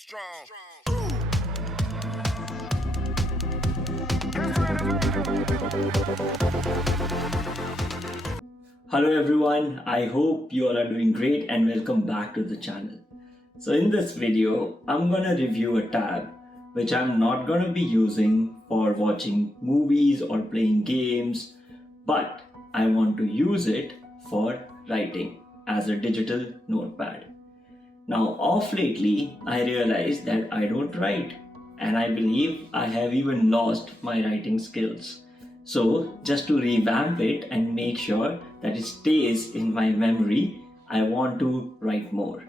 strong. Hello everyone, I hope you all are doing great and welcome back to the channel. So in this video, I'm gonna review a tab which I'm not gonna be using for watching movies or playing games, but I want to use it for writing as a digital notepad. Now off lately, I realized that I don't write and I believe I have even lost my writing skills. So just to revamp it and make sure that it stays in my memory, I want to write more.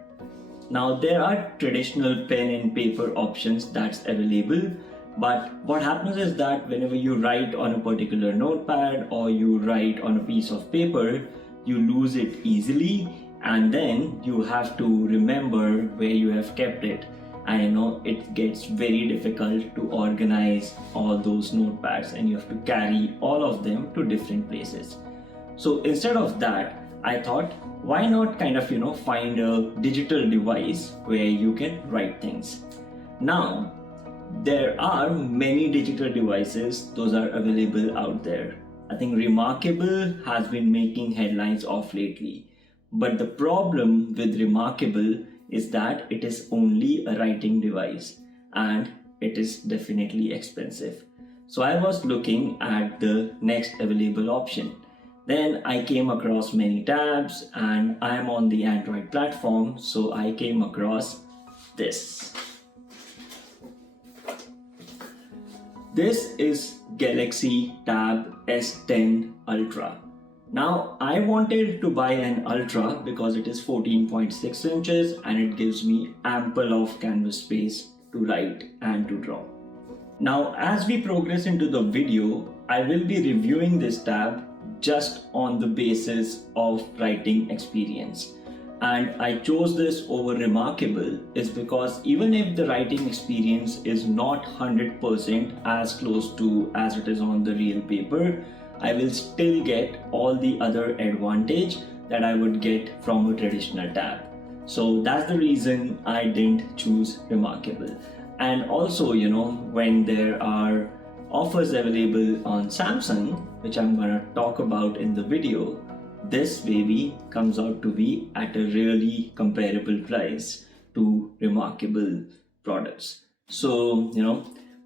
Now there are traditional pen and paper options that's available, but what happens is that whenever you write on a particular notepad or you write on a piece of paper, you lose it easily and then you have to remember where you have kept it. And you know it gets very difficult to organize all those notepads and you have to carry all of them to different places. So instead of that, I thought why not kind of find a digital device where you can write things. Now there are many digital devices, those are available out there. I think Remarkable has been making headlines of lately, but the problem with Remarkable is that it is only a writing device and it is definitely expensive. So I was looking at the next available option. Then I came across many tabs and I am on the Android platform, so I came across this. This is Galaxy Tab S10 Ultra. Now I wanted to buy an Ultra because it is 14.6 inches and it gives me ample of canvas space to write and to draw. Now as we progress into the video, I will be reviewing this tab just on the basis of writing experience. And I chose this over Remarkable is because even if the writing experience is not 100% as close to as it is on the real paper, I will still get all the other advantage that I would get from a traditional tab. So that's the reason I didn't choose Remarkable. And also, when there are offers available on Samsung, which I'm gonna talk about in the video, this baby comes out to be at a really comparable price to Remarkable products. So,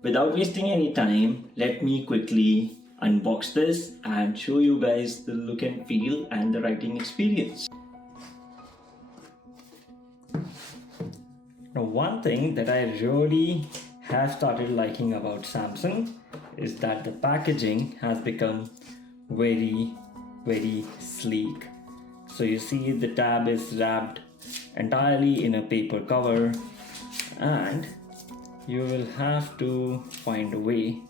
without wasting any time, let me quickly unbox this and show you guys the look and feel and the writing experience. Now one thing that I really have started liking about Samsung is that the packaging has become very sleek. So you see the tab is wrapped entirely in a paper cover and you will have to find a way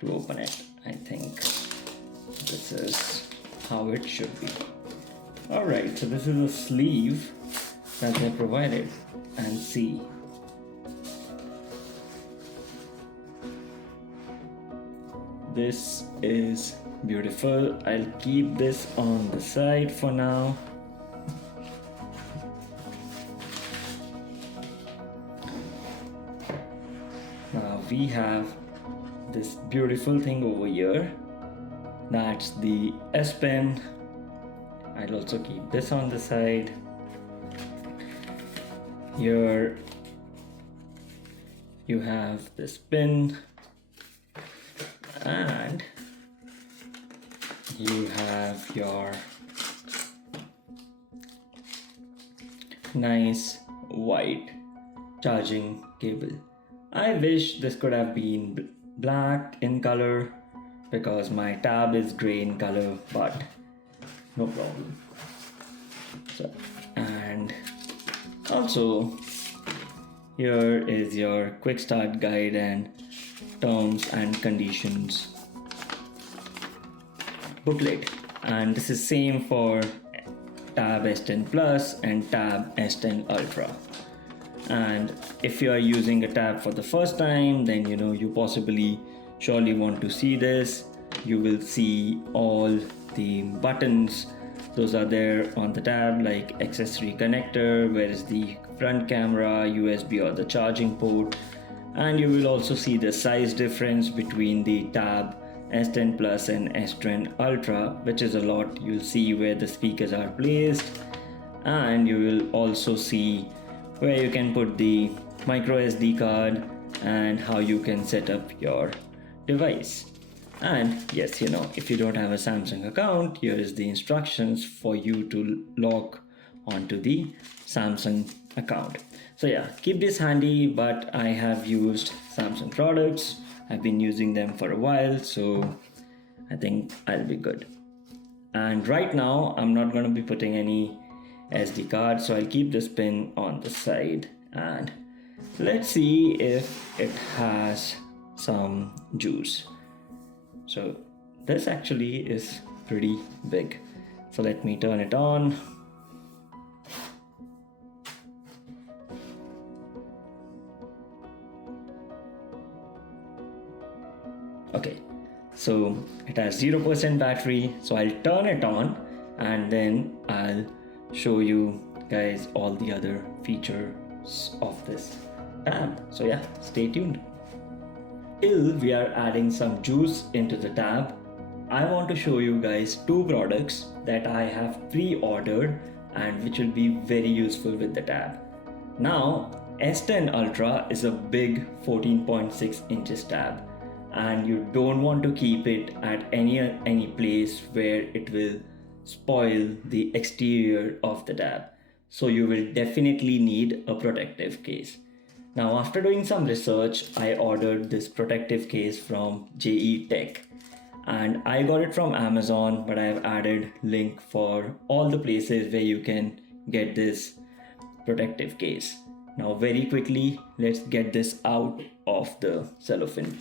to open it. I think this is how it should be. Alright, so this is a sleeve that they provided, and see. This is beautiful. I'll keep this on the side for now. Now we have this beautiful thing over here, that's the S Pen. I'll also keep this on the side. Here you have this pin and you have your nice white charging cable. I wish this could have been black in color because my tab is gray in color, but no problem. So, and also here is your quick start guide and terms and conditions booklet, and this is same for Tab S10 Plus and Tab S10 Ultra. And if you are using a tab for the first time, then you possibly surely want to see this. You will see all the buttons, those are there on the tab, like accessory connector, where is the front camera, USB or the charging port, and you will also see the size difference between the Tab S10 Plus and S10 Ultra, which is a lot. You'll see where the speakers are placed, and you will also see where you can put the micro SD card and how you can set up your device. And yes, if you don't have a Samsung account, here is the instructions for you to log onto the Samsung account. So yeah, keep this handy, but I have used Samsung products. I've been using them for a while, so I think I'll be good. And right now, I'm not going to be putting any SD card, so I'll keep this pin on the side, and let's see if it has some juice. So this actually is pretty big. So let me turn it on. Okay, so it has 0% battery, so I'll turn it on and then I'll show you guys all the other features of this tab. So yeah, stay tuned. Till we are adding some juice into the tab, I want to show you guys two products that I have pre-ordered and which will be very useful with the tab. Now, S10 Ultra is a big 14.6 inches tab, and you don't want to keep it at any place where it will spoil the exterior of the tab. So you will definitely need a protective case. Now, after doing some research, I ordered this protective case from JTech, and I got it from Amazon, but I have added link for all the places where you can get this protective case. Now, very quickly, let's get this out of the cellophane.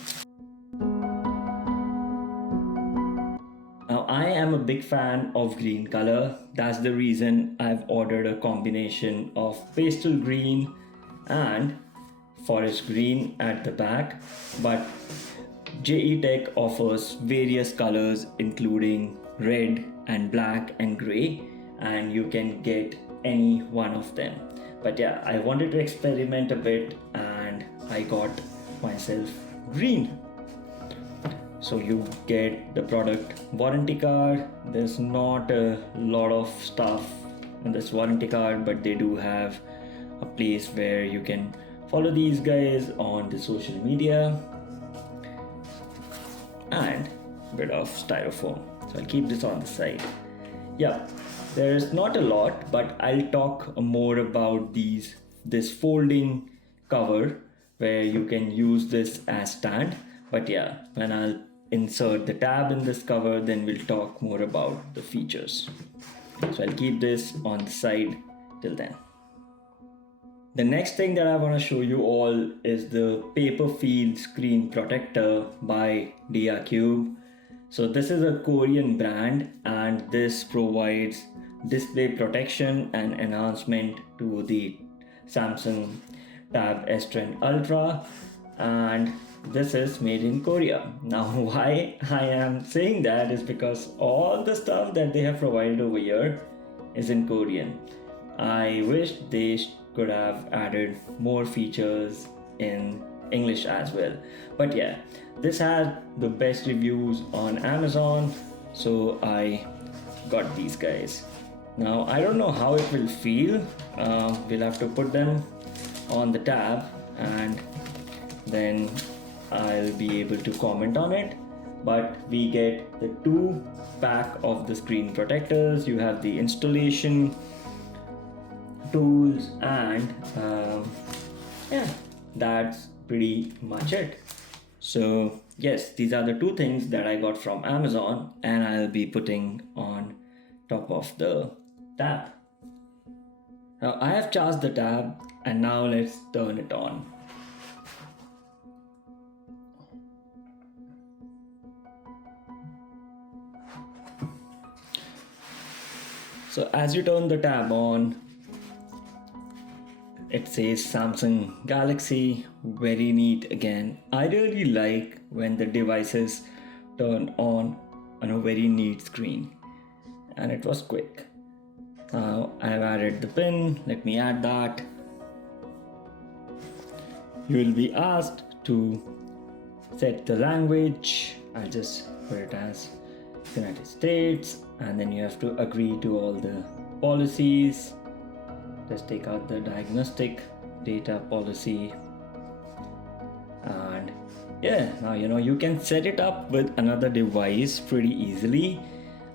Now, I am a big fan of green color. That's the reason I've ordered a combination of pastel green and forest green at the back, but JTech offers various colors including red and black and gray, and you can get any one of them. But yeah, I wanted to experiment a bit and I got myself green. So you get the product warranty card. There's not a lot of stuff in this warranty card, but they do have a place where you can follow these guys on the social media, and a bit of styrofoam. So I'll keep this on the side. Yeah, there's not a lot, but I'll talk more about this folding cover where you can use this as stand. But yeah, when I'll insert the tab in this cover, then we'll talk more about the features. So I'll keep this on the side till then. The next thing that I want to show you all is the Paperfeel screen protector by Diacube. So this is a Korean brand, and this provides display protection and enhancement to the Samsung Tab S10 Ultra, and this is made in Korea. Now, why I am saying that is because all the stuff that they have provided over here is in Korean. I wish they could have added more features in English as well. But yeah, this had the best reviews on Amazon, so I got these guys. Now, I don't know how it will feel. We'll have to put them on the tab and then I'll be able to comment on it. But we get the 2-pack of the screen protectors. You have the installation tools, and yeah, that's pretty much it. So yes, these are the two things that I got from Amazon, and I'll be putting on top of the tab. Now I have charged the tab, and now let's turn it on. So as you turn the tab on, it says Samsung Galaxy, very neat again. I really like when the devices turn on a very neat screen, and it was quick. Now I've added the pin, let me add that, you will be asked to set the language. I'll just put it as United States, and then you have to agree to all the policies. Just take out the diagnostic data policy, and yeah, now you can set it up with another device pretty easily,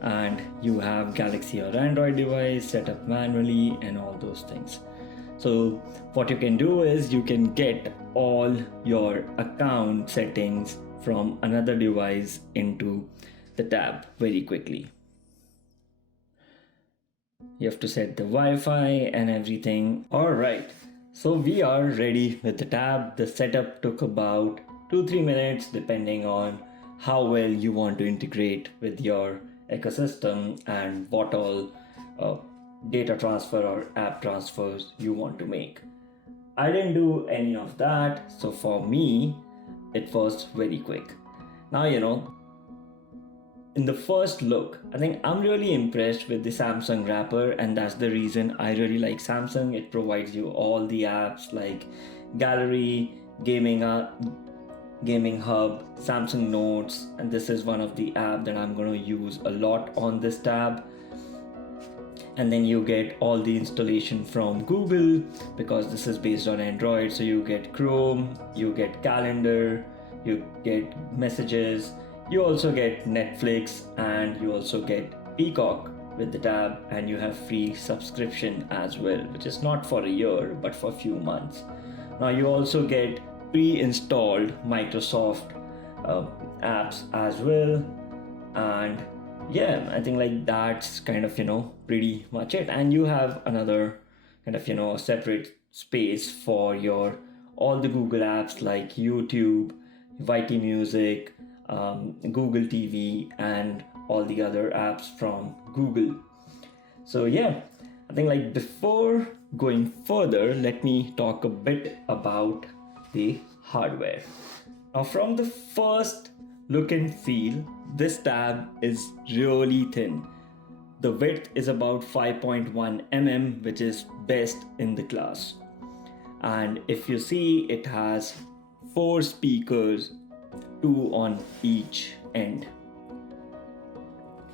and you have Galaxy or Android device set up manually and all those things. So what you can do is you can get all your account settings from another device into the tab very quickly. You have to set the Wi-Fi and everything. All right, so we are ready with the tab. The setup took about 2-3 minutes depending on how well you want to integrate with your ecosystem and what all data transfer or app transfers you want to make. I didn't do any of that, so for me it was very quick. Now in the first look, I think I'm really impressed with the Samsung wrapper, and that's the reason I really like Samsung. It provides you all the apps like Gallery, Gaming Hub, Samsung Notes, and this is one of the apps that I'm going to use a lot on this tab. And then you get all the installation from Google because this is based on Android. So you get Chrome, you get Calendar, you get Messages, you also get Netflix, and you also get Peacock with the tab, and you have free subscription as well, which is not for a year but for a few months. Now you also get pre-installed Microsoft apps as well, and yeah, I think like that's kind of pretty much it. And you have another kind of separate space for your all the Google apps like YouTube, YT Music, Google TV, and all the other apps from Google. So yeah, I think like before going further, let me talk a bit about the hardware. Now from the first look and feel, this tab is really thin. The width is about 5.1 mm, which is best in the class. And if you see, it has 4 speakers, 2 on each end.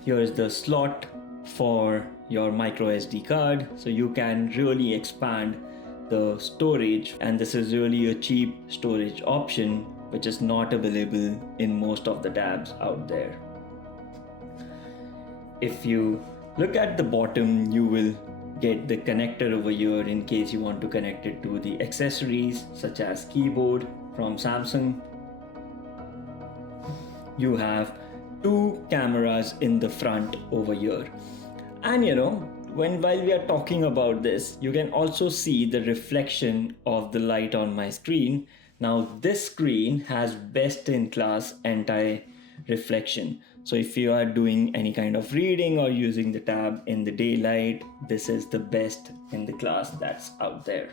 Here is the slot for your micro SD card, so you can really expand the storage, and this is really a cheap storage option which is not available in most of the tabs out there. If you look at the bottom, you will get the connector over here in case you want to connect it to the accessories such as keyboard from Samsung. You have 2 cameras in the front over here, and while we are talking about this, you can also see the reflection of the light on my screen. Now this screen has best in class anti-reflection, so if you are doing any kind of reading or using the tab in the daylight, this is the best in the class that's out there.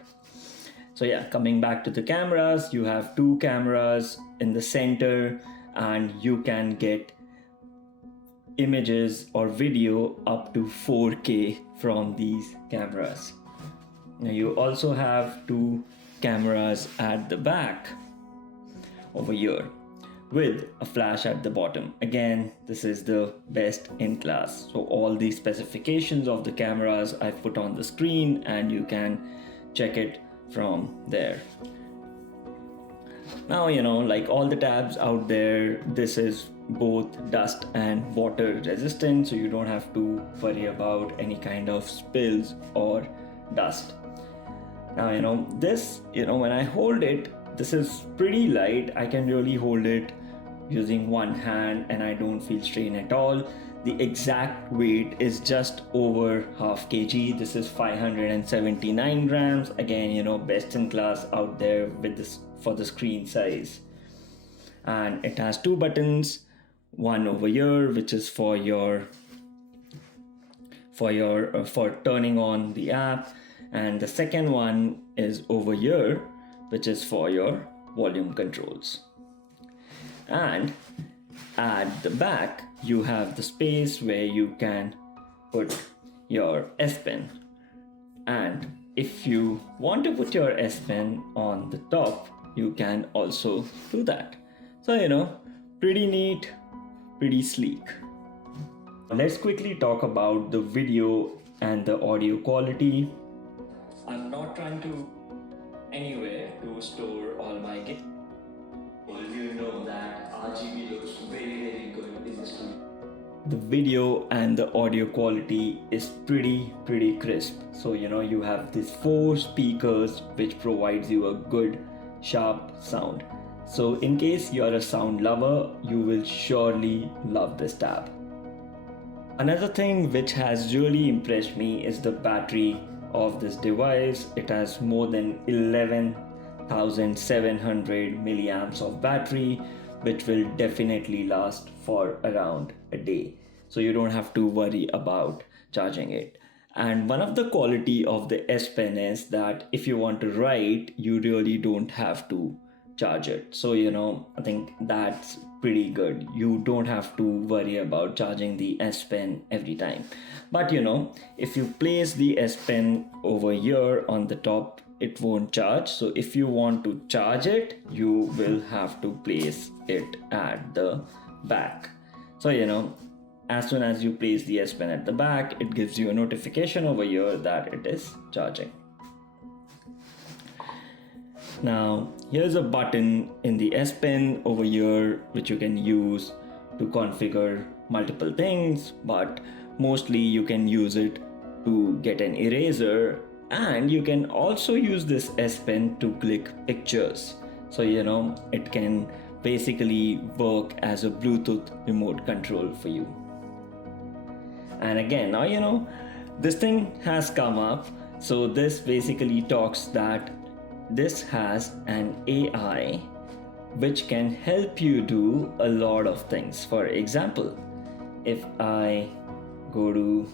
So yeah, coming back to the cameras, you have 2 cameras in the center, and you can get images or video up to 4K from these cameras. Now you also have 2 cameras at the back over here with a flash at the bottom. Again, this is the best in class. So all the specifications of the cameras I put on the screen, and you can check it from there. Now like all the tabs out there, this is both dust and water resistant, so you don't have to worry about any kind of spills or dust. Now this, when I hold it, this is pretty light. I can really hold it using one hand and I don't feel strain at all. The exact weight is just over half kg. This is 579 grams. Again, best in class out there with this for the screen size. And it has 2 buttons, one over here which is for turning on the app, and the second one is over here which is for your volume controls. And at the back you have the space where you can put your S Pen, and if you want to put your S Pen on the top, you can also do that. So pretty neat, pretty sleek. Let's quickly talk about the video and the audio quality. I'm not trying to anywhere to store all my games. You know that RGB looks very good in the studio. The video and the audio quality is pretty crisp. So you have these 4 speakers which provides you a good sharp sound. So in case you're a sound lover, you will surely love this tab. Another thing which has really impressed me is the battery of this device. It has more than 11,700 milliamps of battery, which will definitely last for around a day. So you don't have to worry about charging it. And one of the quality of the S Pen is that if you want to write, you really don't have to charge it. So I think that's pretty good. You don't have to worry about charging the S Pen every time. But if you place the S Pen over here on the top, it won't charge. So if you want to charge it, you will have to place it at the back. So as soon as you place the S Pen at the back, it gives you a notification over here that it is charging. Now here's a button in the S Pen over here which you can use to configure multiple things, but mostly you can use it to get an eraser, and you can also use this S Pen to click pictures. So it can basically work as a Bluetooth remote control for you. And again, now this thing has come up. So this basically talks that this has an AI which can help you do a lot of things. For example, if I go to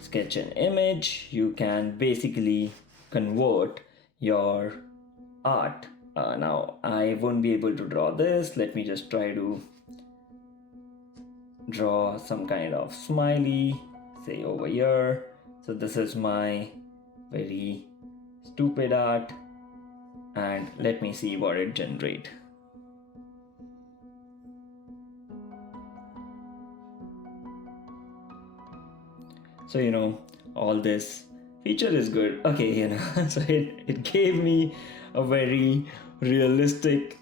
sketch an image, you can basically convert your art. Now I won't be able to draw this. Let me just try to draw some kind of smiley, say over here. So this is my very stupid art, and let me see what it generates. So all this feature is good. Okay, so it gave me a very realistic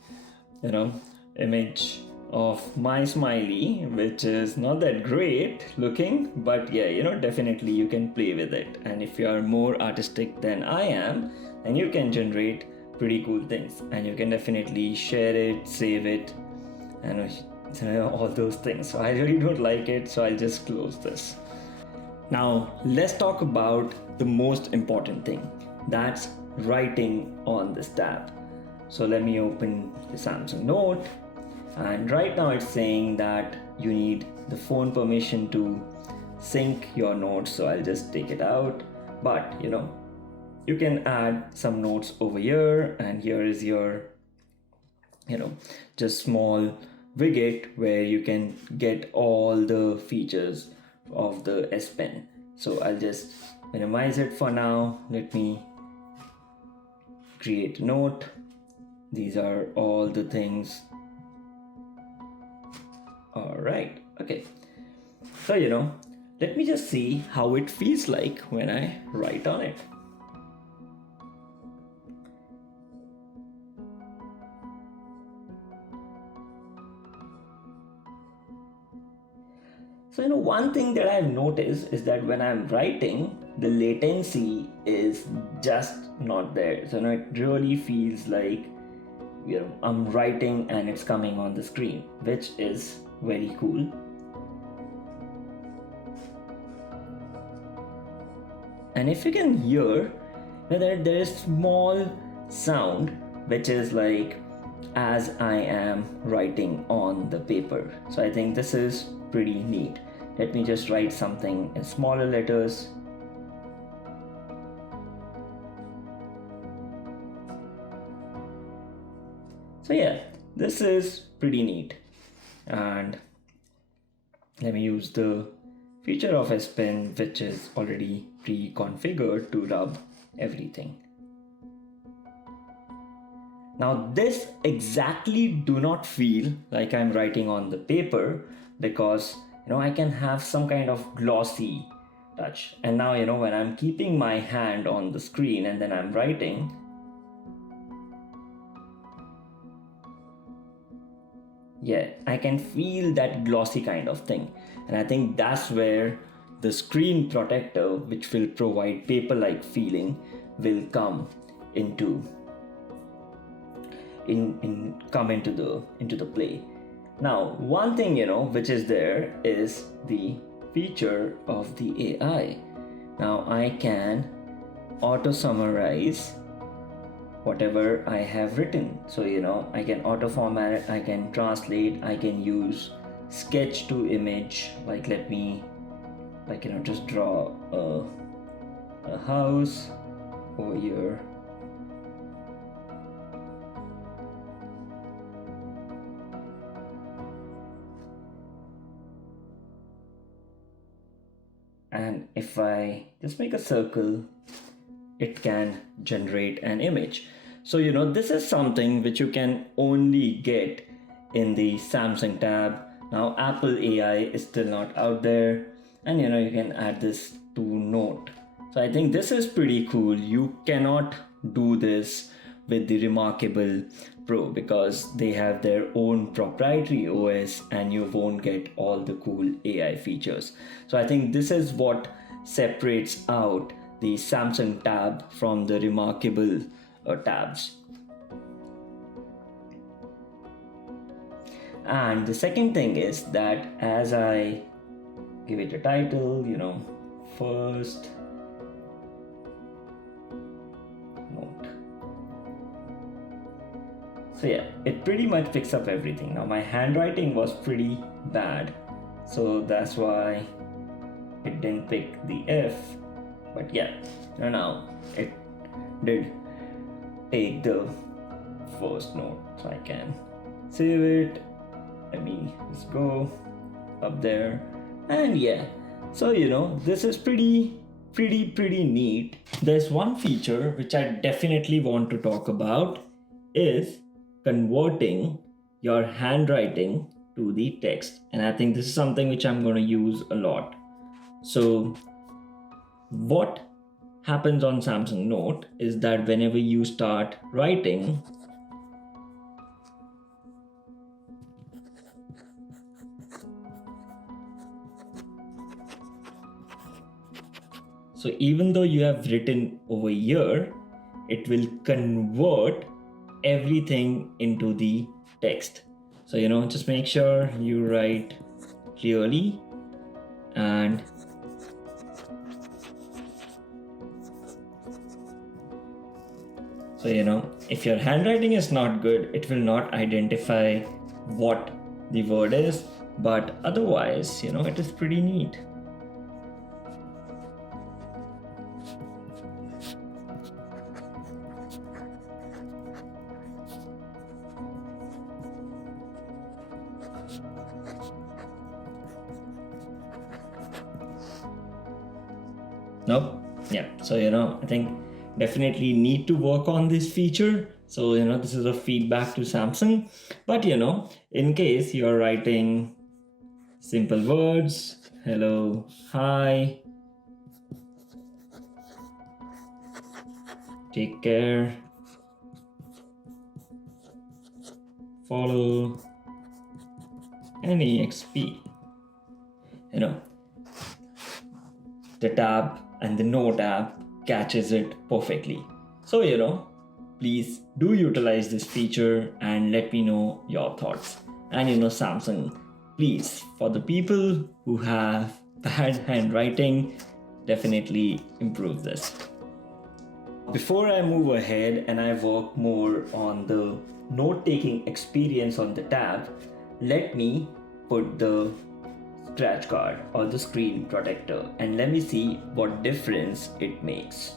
image of my smiley, which is not that great looking, but yeah, definitely you can play with it. And if you are more artistic than I am, then you can generate pretty cool things, and you can definitely share it, save it, and all those things. So I really don't like it, so I'll just close this. Now let's talk about the most important thing, that's writing on this tab. So let me open the Samsung Note, and right now it's saying that you need the phone permission to sync your notes. So I'll just take it out, but you can add some notes over here, and here is your just small widget where you can get all the features of the S Pen. So I'll just minimize it for now. Let me create a note. These are all the things. All right, okay. So let me just see how it feels like when I write on it. So one thing that I've noticed is that when I'm writing, the latency is just not there. So it really feels like I'm writing and it's coming on the screen, which is very cool. And if you can hear that there is small sound which is like as I am writing on the paper. So I think this is pretty neat. Let me just write something in smaller letters. So yeah, this is pretty neat. And let me use the feature of S Pen, which is already pre-configured to rub everything. Now this exactly do not feel like I'm writing on the paper, because I can have some kind of glossy touch. And now when I'm keeping my hand on the screen and then I'm writing, yeah, I can feel that glossy kind of thing. And I think that's where the screen protector, which will provide paper-like feeling, will come into the play. Now, one thing which is there is the feature of the AI. Now I can auto summarize whatever I have written. So I can auto format it, I can translate, I can use sketch to image. Like let me just draw a house over here. And if I just make a circle, it can generate an image. So this is something which you can only get in the Samsung tab. Now Apple AI is still not out there, and you can add this to Note. So I think this is pretty cool. You cannot do this with the Remarkable Pro because they have their own proprietary OS and you won't get all the cool AI features. So I think this is what separates out the Samsung tab from the Remarkable tabs. And the second thing is that as I give it a title, first note. So yeah, it pretty much picks up everything. Now my handwriting was pretty bad, so that's why it didn't pick the F. But yeah, now it did take the first note, so I can save it. Let me just go up there, and yeah, so this is pretty neat. There's one feature which I definitely want to talk about is converting your handwriting to the text, and I think this is something which I'm going to use a lot. So what happens on Samsung Note is that whenever you start writing, so even though you have written over here, it will convert everything into the text. So just make sure you write clearly, and so if your handwriting is not good, it will not identify what the word is, but otherwise it is pretty neat. Nope. Yeah, so I think definitely need to work on this feature. So this is a feedback to Samsung, but in case you're writing simple words, hello, hi, take care, follow, and EXP, the tab and the Note app catches it perfectly. So please do utilize this feature and let me know your thoughts. And Samsung, please, for the people who have bad handwriting, definitely improve this. Before I move ahead and I work more on the note-taking experience on the tab, let me put the scratch card or the screen protector and let me see what difference it makes.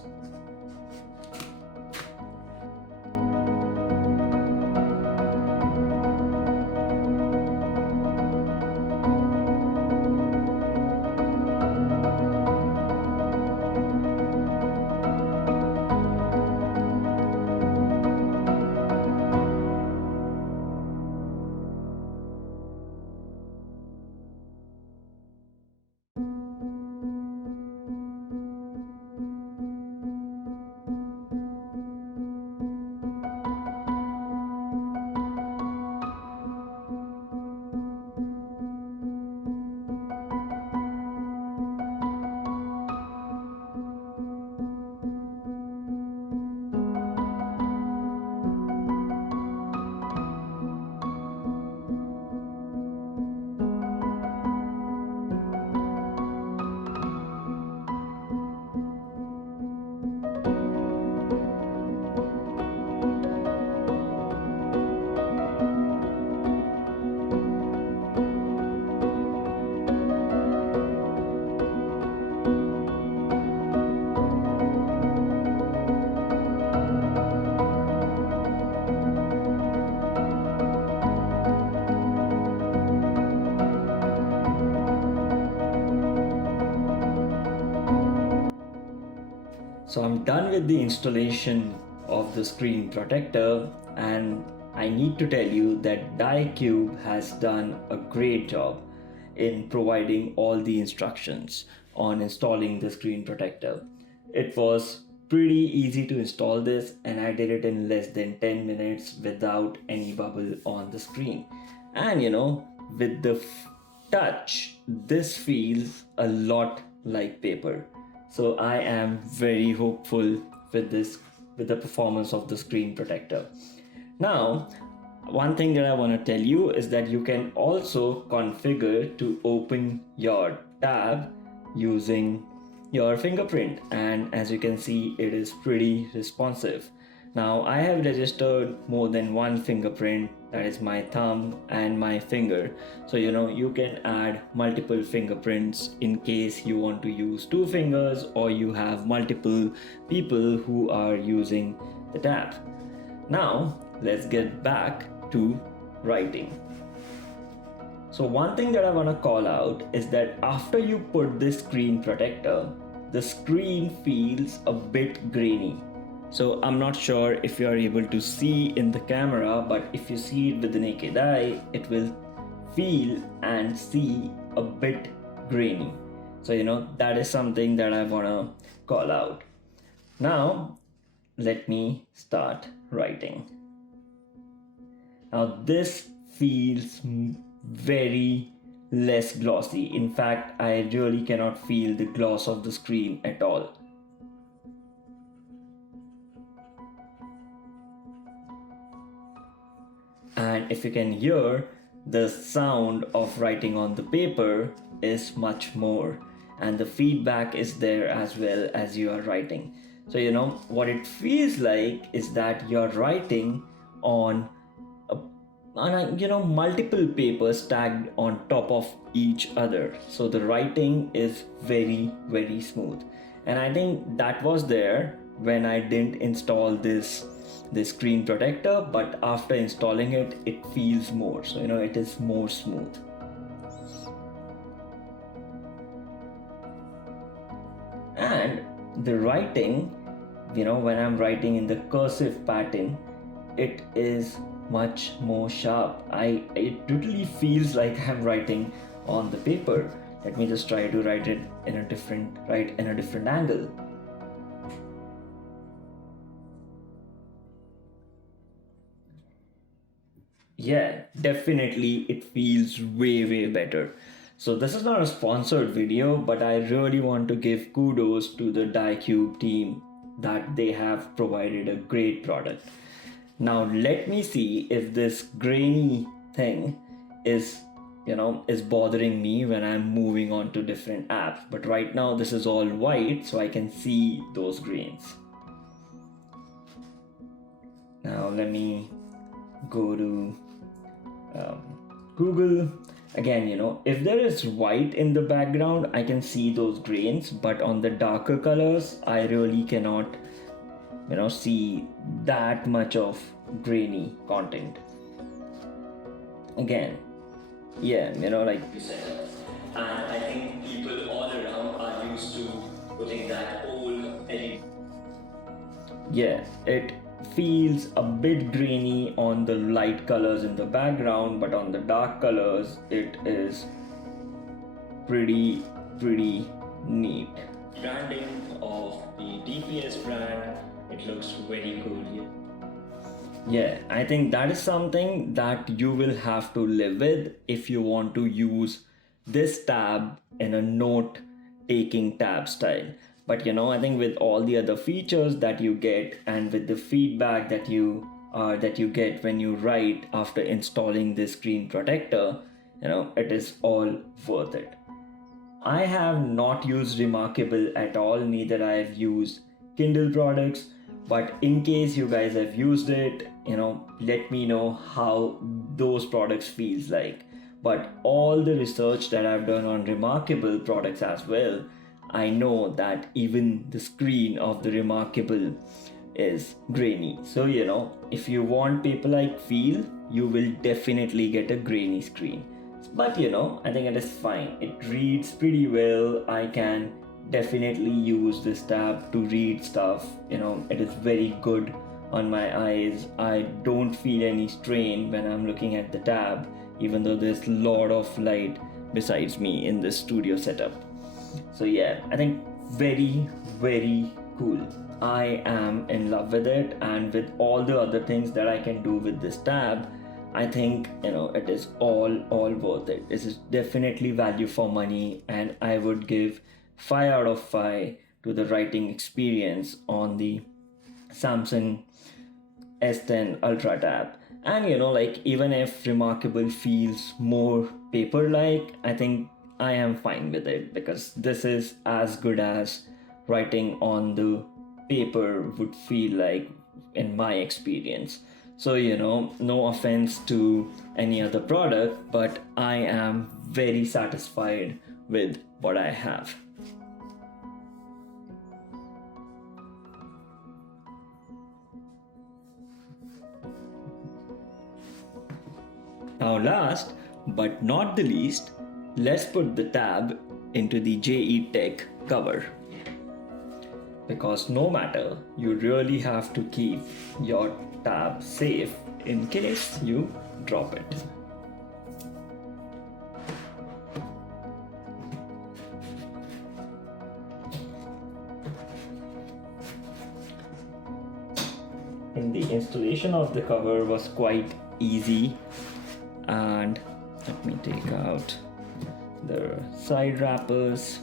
So I'm done with the installation of the screen protector, and I need to tell you that Diacube has done a great job in providing all the instructions on installing the screen protector. It was pretty easy to install this, and I did it in less than 10 minutes without any bubble on the screen. And with the touch, this feels a lot like paper. So I am very hopeful with the performance of the screen protector. Now, one thing that I want to tell you is that you can also configure to open your tab using your fingerprint, and as you can see, it is pretty responsive. Now I have registered more than one fingerprint, that is my thumb and my finger. So you can add multiple fingerprints in case you want to use two fingers or you have multiple people who are using the tab. Now let's get back to writing. So one thing that I want to call out is that after you put this screen protector, the screen feels a bit grainy. So I'm not sure if you are able to see in the camera, but if you see it with the naked eye, it will feel and see a bit grainy. So that is something that I want to call out. Now let me start writing. Now this feels very less glossy. In fact, I really cannot feel the gloss of the screen at all. And if you can hear, the sound of writing on the paper is much more, and the feedback is there as well as you are writing. So what it feels like is that you're writing on multiple papers stacked on top of each other. So the writing is very, very smooth, and I think that was there when I didn't install this screen protector, but after installing it, it feels more. So it is more smooth. And the writing, when I'm writing in the cursive pattern, it is much more sharp. It literally feels like I'm writing on the paper. Let me just try to write it in a different angle. Yeah, definitely it feels way better. So this is not a sponsored video, but I really want to give kudos to the Diacube team that they have provided a great product. Now let me see if this grainy thing is bothering me when I'm moving on to different apps. But right now this is all white, so I can see those grains. Now let me go to Google. Again, if there is white in the background, I can see those grains, but on the darker colors, I really cannot see that much of grainy content. Again, yeah, like you said, and I think people all around are used to putting that old LED. Yeah, it feels a bit grainy on the light colors in the background, but on the dark colors it is pretty neat. Branding of the DPS brand, it looks very cool here. Yeah, I think that is something that you will have to live with if you want to use this tab in a note taking tab style. But I think with all the other features that you get, and with the feedback that you get when you write after installing this screen protector, it is all worth it. I have not used Remarkable at all, neither I have used Kindle products, but in case you guys have used it, let me know how those products feels like. But all the research that I've done on Remarkable products as well, I know that even the screen of the Remarkable is grainy. So if you want paper-like feel, you will definitely get a grainy screen. But I think it is fine. It reads pretty well. I can definitely use this tab to read stuff. It is very good on my eyes. I don't feel any strain when I'm looking at the tab, even though there's a lot of light besides me in this studio setup. So yeah, I think very, very cool. I am in love with it, and with all the other things that I can do with this tab, I think it is all worth it. This is definitely value for money, and I would give 5 out of 5 to the writing experience on the Samsung S10 Ultra tab. And like, even if Remarkable feels more paper like, I think I am fine with it, because this is as good as writing on the paper would feel like in my experience. So no offense to any other product, but I am very satisfied with what I have. Now last but not the least, let's put the tab into the JTech cover. Because no matter, you really have to keep your tab safe in case you drop it. And the installation of the cover was quite easy. And let me take out the side wrappers.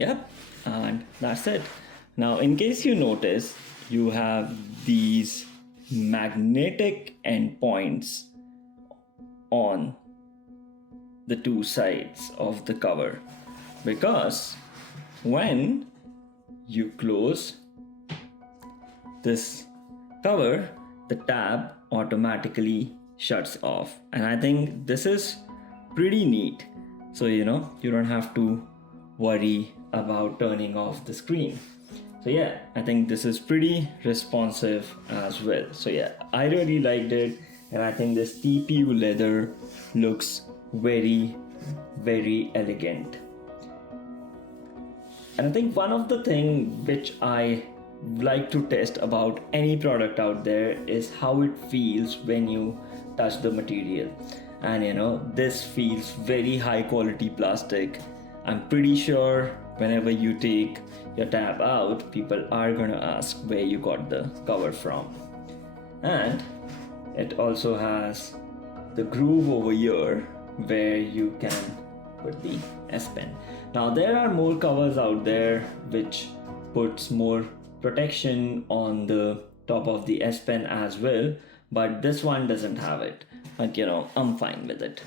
Yep, and that's it. Now, in case you notice, you have these magnetic endpoints on the two sides of the cover, because when you close this cover, the tab automatically shuts off. And I think this is pretty neat. So you don't have to worry about turning off the screen. So yeah, I think this is pretty responsive as well. So yeah, I really liked it, and I think this TPU leather looks very, very elegant. And I think one of the things which I like to test about any product out there is how it feels when you touch the material. And this feels very high quality plastic. I'm pretty sure whenever you take your tab out, people are gonna ask where you got the cover from. And it also has the groove over here where you can put the S Pen. Now there are more covers out there which puts more protection on the top of the S Pen as well, but this one doesn't have it. But I'm fine with it.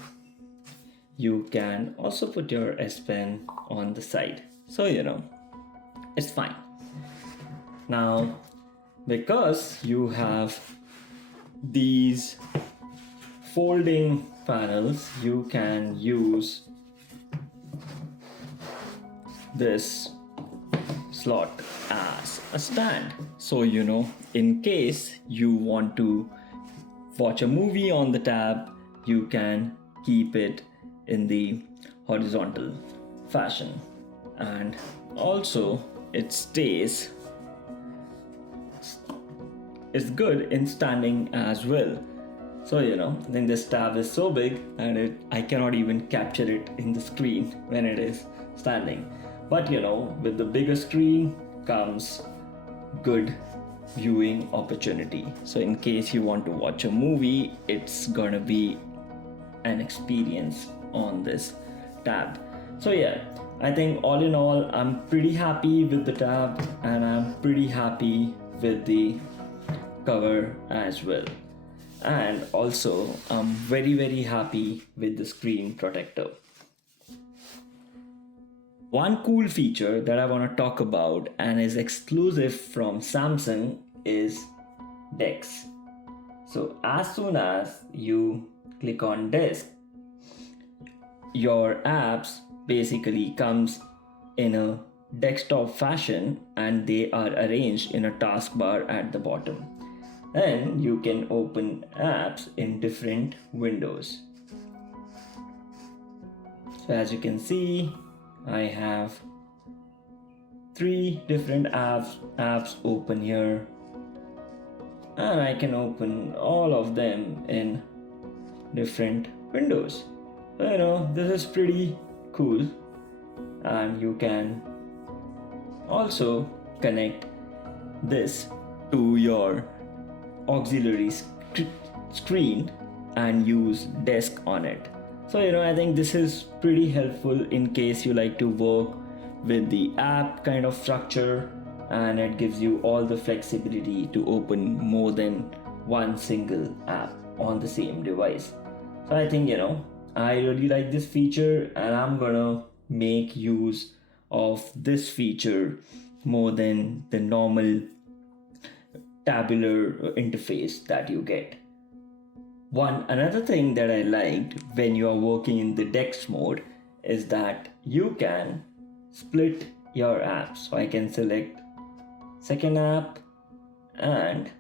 You can also put your S Pen on the side, so it's fine. Now, because you have these folding panels, you can use this slot as a stand. So in case you want to watch a movie on the tab, you can keep it in the horizontal fashion, and also it stays. It's good in standing as well. So I think this tab is so big and I cannot even capture it in the screen when it is standing. But with the bigger screen comes good viewing opportunity. So in case you want to watch a movie, it's gonna be an experience on this tab. So yeah, I think all in all, I'm pretty happy with the tab, and I'm pretty happy with the cover as well. And also I'm very, very happy with the screen protector. One cool feature that I want to talk about and is exclusive from Samsung is Dex. So as soon as you click on Dex, your apps basically comes in a desktop fashion, and they are arranged in a taskbar at the bottom. And you can open apps in different windows. So as you can see, I have 3 different apps open here, and I can open all of them in different windows. So, this is pretty cool, and you can also connect this to your auxiliary screen and use desk on it. So, I think this is pretty helpful in case you like to work with the app kind of structure, and it gives you all the flexibility to open more than one single app on the same device. So I think, I really like this feature, and I'm gonna make use of this feature more than the normal tabular interface that you get. Another thing that I liked when you are working in the desk mode is that you can split your apps. So I can select second app, and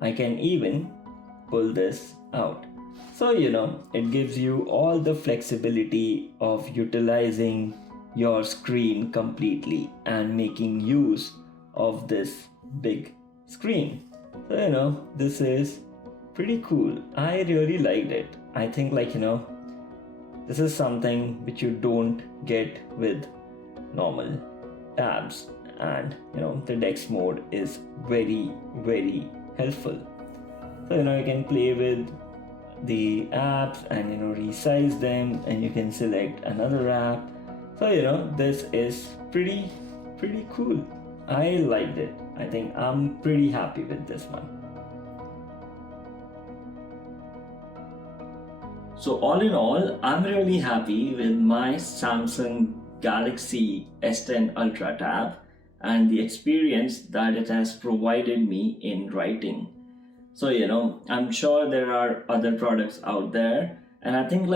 I can even pull this out. So it gives you all the flexibility of utilizing your screen completely and making use of this big screen. So this is pretty cool. I really liked it. I think this is something which you don't get with normal tabs, and the desk mode is very, very helpful. So you can play with the apps and resize them, and you can select another app. So this is pretty cool. I liked it. I think I'm pretty happy with this one. So all in all, I'm really happy with my Samsung Galaxy S10 Ultra tab and the experience that it has provided me in writing. So I'm sure there are other products out there, and I think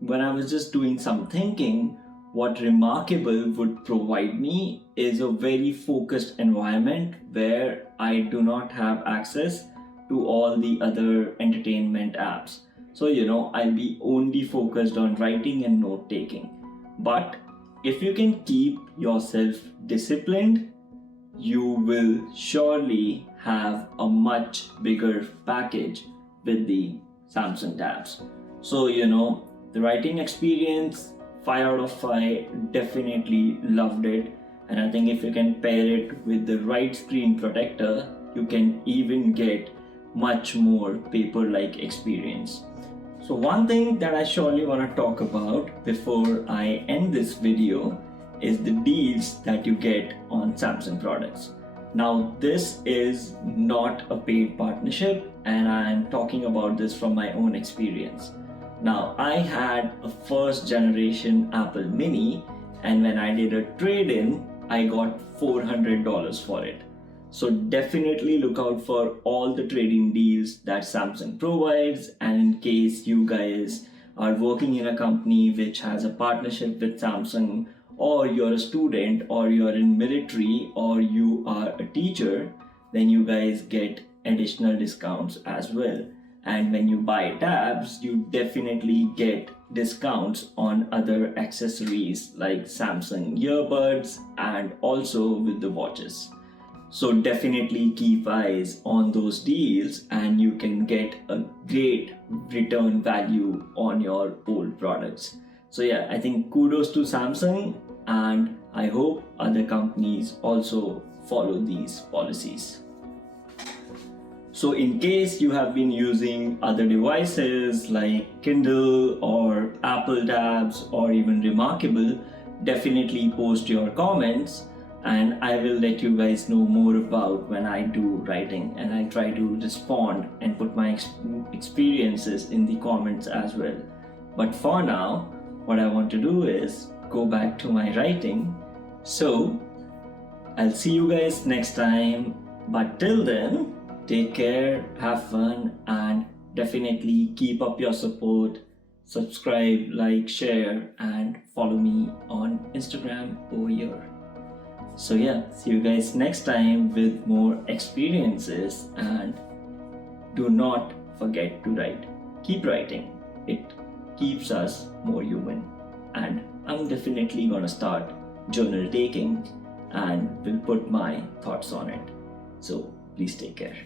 when I was just doing some thinking, what Remarkable would provide me is a very focused environment where I do not have access to all the other entertainment apps. So I'll be only focused on writing and note taking. But if you can keep yourself disciplined, you will surely have a much bigger package with the Samsung tabs. So the writing experience, 5 out of 5, definitely loved it. And I think if you can pair it with the right screen protector, you can even get much more paper-like experience. So one thing that I surely want to talk about before I end this video is the deals that you get on Samsung products. Now this is not a paid partnership, and I'm talking about this from my own experience. Now I had a first generation Apple Mini, and when I did a trade-in, I got $400 for it. So definitely look out for all the trading deals that Samsung provides, and in case you guys are working in a company which has a partnership with Samsung, or you're a student, or you're in military, or you are a teacher, then you guys get additional discounts as well. And when you buy tabs, you definitely get discounts on other accessories like Samsung earbuds and also with the watches. So definitely keep eyes on those deals, and you can get a great return value on your old products. So yeah, I think kudos to Samsung, and I hope other companies also follow these policies. So in case you have been using other devices like Kindle or Apple tabs or even Remarkable, definitely post your comments, and I will let you guys know more about when I do writing, and I try to respond and put my experiences in the comments as well. But for now, what I want to do is go back to my writing. So I'll see you guys next time, but till then, take care, have fun, and definitely keep up your support. Subscribe, like, share, and follow me on Instagram over here. So yeah, see you guys next time with more experiences, and do not forget to write. Keep writing. It keeps us more human, and I'm I'm definitely gonna start journal taking and will put my thoughts on it. So please take care.